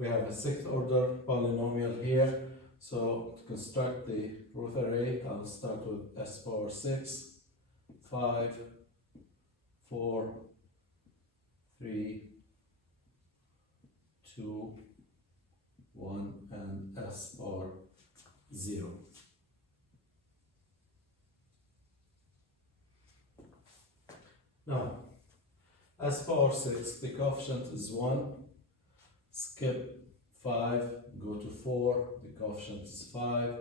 we have a sixth order polynomial here. So to construct the Routh array, I'll start with s power 6, 5, 4, 3, 2, 1, and s power 0. Now, s power 6, the coefficient is 1, skip 5, go to 4, the coefficient is 5,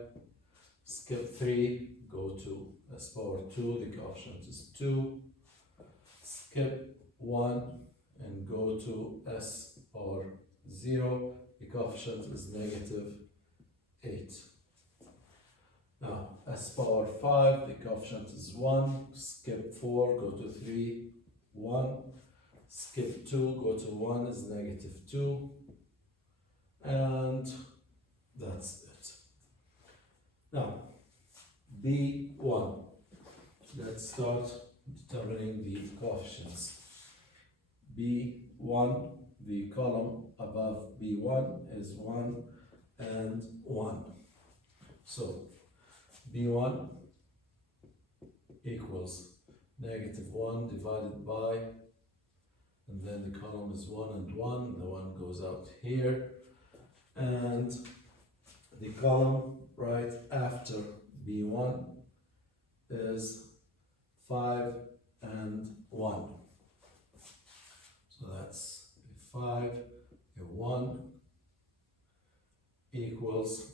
skip 3, go to s power 2, the coefficient is 2, skip 1 and go to s power 0, the coefficient is negative 8. Now, s power 5, the coefficient is 1, skip 4, go to 3, 1, skip 2, go to 1 is negative 2, and that's it. Now, B1, let's start determining the coefficients. B1, the column above B1 is 1 and 1. So, B1 equals negative 1 divided by, and then the column is 1 and 1, the 1 goes out here, and the column right after B1 is 5 and 1. So that's a 5, a 1 equals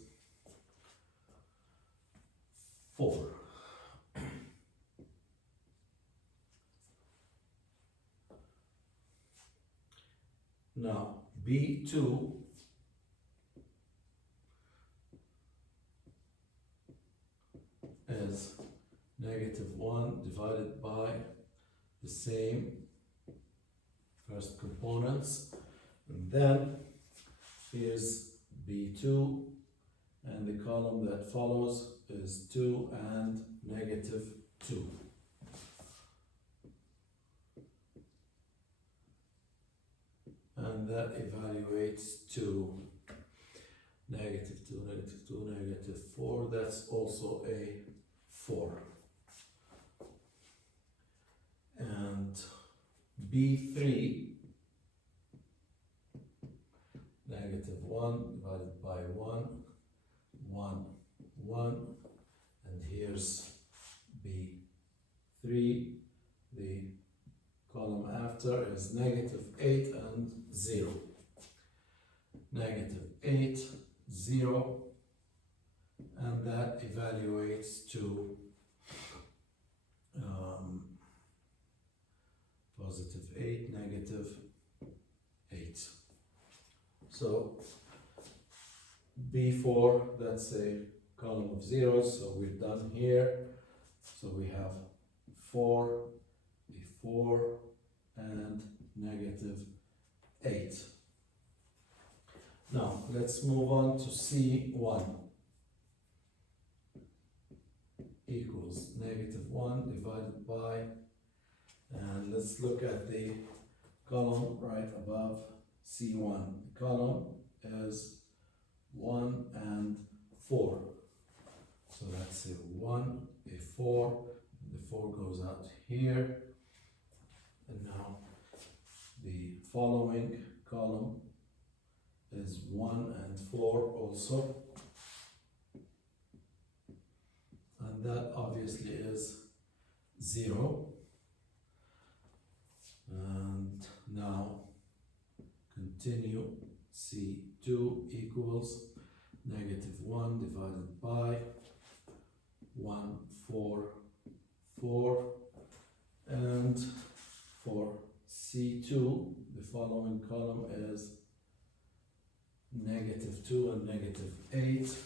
4. Now, B2 is negative 1 divided by the same first components, and then here's B2, and the column that follows is 2 and negative 2. And that evaluates to negative 2, negative 2, negative 4. That's also a 4. And B3, negative 1 divided by 1, 1, 1. And here's B3. The column after is negative 8 and 0. Negative 8, 0, and that evaluates to positive 8, negative 8. So B4, that's a column of zeros, so we're done here. So we have 4, A4, and negative 8. Now, let's move on to C1 equals negative 1 divided by, and let's look at the column right above C1. The column is 1 and 4. So that's a 1, a 4, the 4 goes out here, and now the following column is 1 and 4 also, and that obviously is 0. And now continue. C2 equals negative 1 divided by 1, 4, 4, and for C2 the following column is negative 2 and negative 8,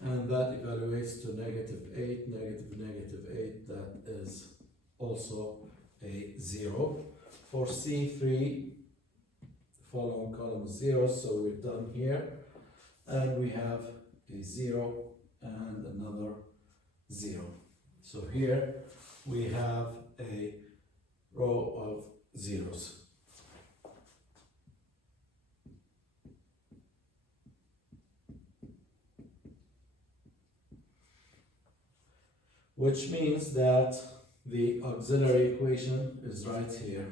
and that evaluates to negative 8, negative 8, that is also a 0. For C3, the following column is 0, so we're done here, and we have a 0 and another 0. So here we have a row of zeros. Which means that the auxiliary equation is right here.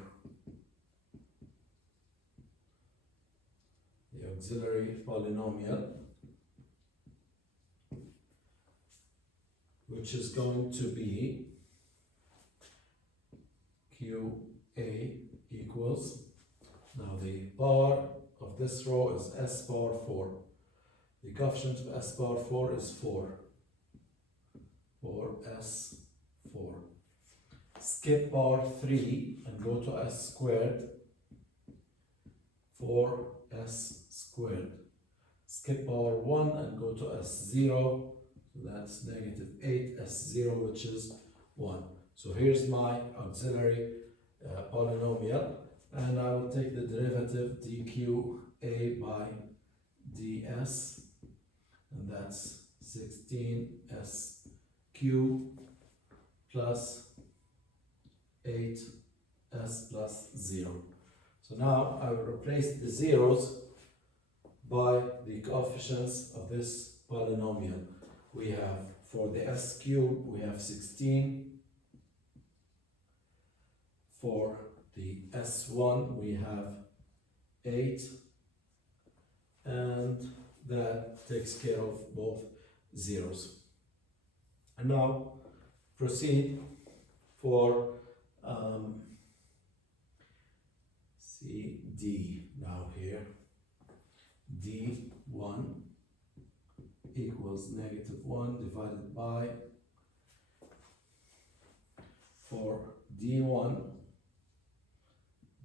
The auxiliary polynomial, which is going to be QA equals, now the power of this row is s power 4. The coefficient of s power 4 is 4. 4s4. Skip power 3 and go to s squared. 4s squared. Skip power 1 and go to s0. So that's negative 8s0, which is 1. So here's my auxiliary polynomial, and I will take the derivative dqa by ds, and that's 16s cubed plus 8s plus 0. So now I will replace the zeros by the coefficients of this polynomial. We have, for the s cubed, we have 16. For the s1, we have 8. And that takes care of both zeros. And now proceed for D now here. D1 equals negative 1 divided by, for D1,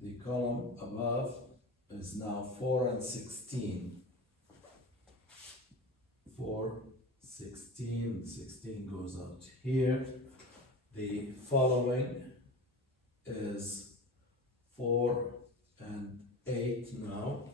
the column above is now 4 and 16. 4, 16, 16 goes out here. The following is 4 and 8 now.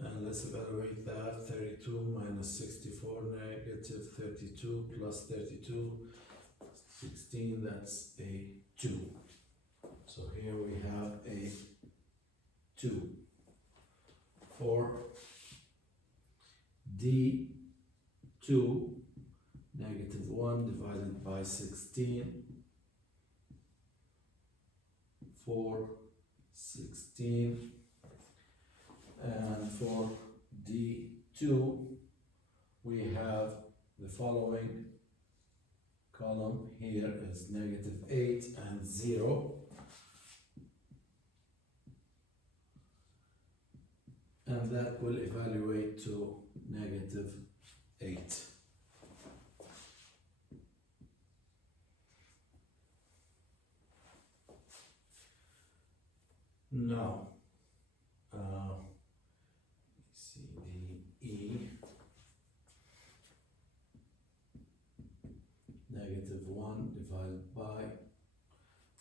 And let's evaluate that. 32 minus 64, negative 32 plus 32, 16, that's a 2. So here we have a 2. For D2, negative 1 divided by 16, 4, 16. And for D2, we have the following column here is negative 8 and 0. And that will evaluate to negative 8. Now, negative 1 divided by,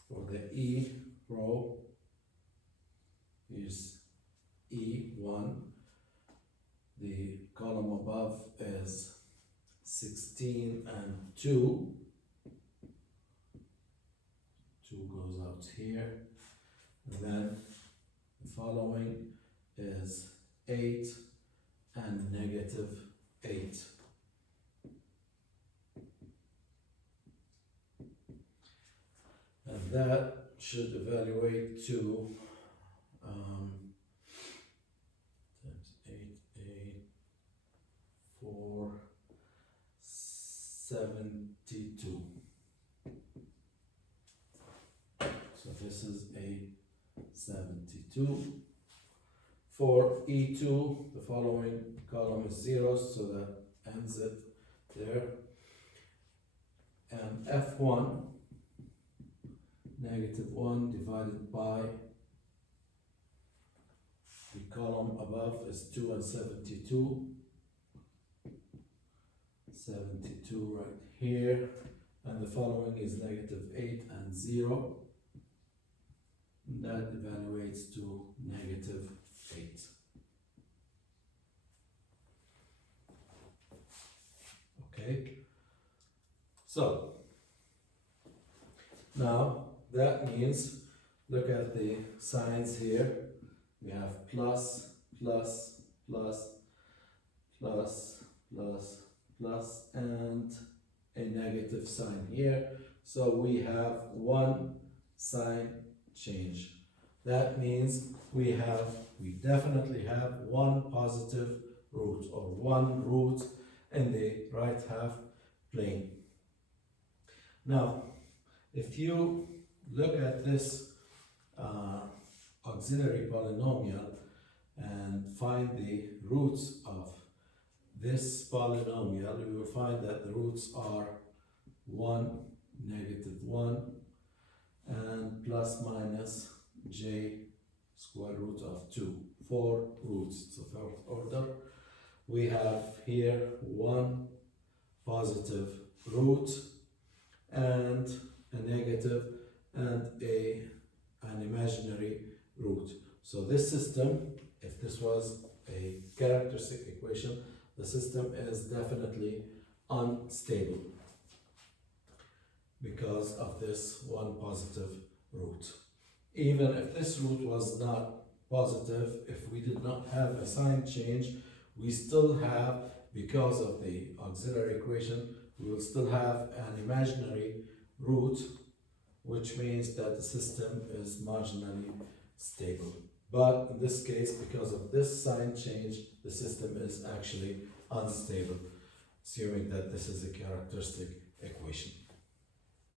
for the E row is E1, the column above is 16 and 2, 2 goes out here, and then the following is 8 and negative 8. And that should evaluate to times 8, 4, 72. So this is a 72. For E2, the following column is zeros, so that ends it there. And F1, negative 1 divided by, the column above is 2 and 72. 72 right here. And the following is negative 8 and 0. And that evaluates to negative 8. So now that means, look at the signs here. We have plus, plus, plus, plus, plus, plus, and a negative sign here. So we have one sign change. That means we definitely have one positive root, or one root in the right half plane. Now, if you look at this auxiliary polynomial and find the roots of this polynomial, you will find that the roots are 1, -1, and plus minus j square root of 2. 4 roots. It's a fourth order. We have here one positive root and a negative and an imaginary root. So this system, if this was a characteristic equation, the system is definitely unstable because of this one positive root. Even if this root was not positive, if we did not have a sign change, we still have, because of the auxiliary equation, we will still have an imaginary root, which means that the system is marginally stable. But in this case, because of this sign change, the system is actually unstable, assuming that this is a characteristic equation.